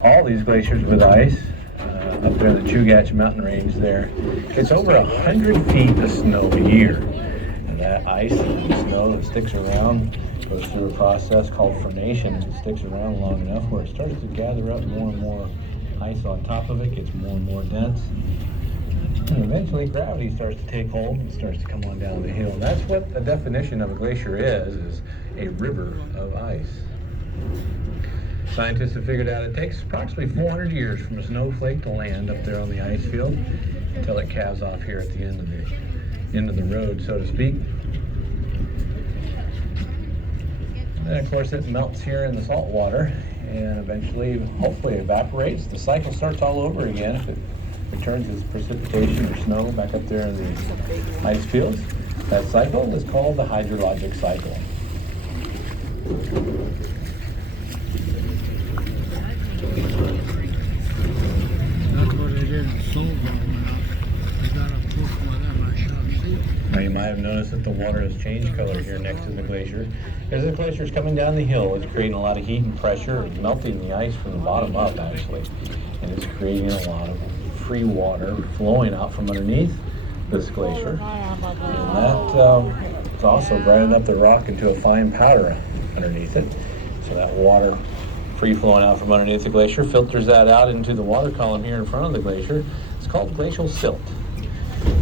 All these glaciers with ice up there in the Chugach mountain range there. It's over 100 feet of snow a year. And that ice and snow that sticks around goes through a process called formation. It sticks around long enough where it starts to gather up more and more ice on top of it, gets more and more dense. And eventually gravity starts to take hold and starts to come on down the hill. That's what the definition of a glacier is a river of ice. Scientists have figured out it takes approximately 400 years from a snowflake to land up there on the ice field until it calves off here at the end of the road, so to speak. And then of course it melts here in the salt water and eventually hopefully evaporates. The cycle starts all over again if it returns as precipitation or snow back up there in the ice fields. That cycle is called the hydrologic cycle. Now you might have noticed that the water has changed color here next to the glacier. As the glacier is coming down the hill, it's creating a lot of heat and pressure. It's melting the ice from the bottom up, actually. And it's creating a lot of free water flowing out from underneath this glacier. And that it's also grinding up the rock into a fine powder underneath it. So that water free flowing out from underneath the glacier filters that out into the water column here in front of the glacier. It's called glacial silt.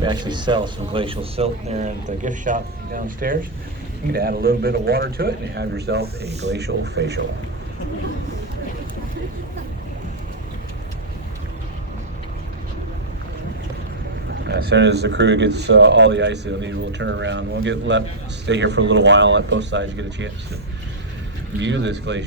We actually sell some glacial silt there at the gift shop downstairs. You can add a little bit of water to it and you have yourself a glacial facial. As soon as the crew gets all the ice they'll need, we'll turn around. We'll stay here for a little while, let both sides get a chance to view this glacier.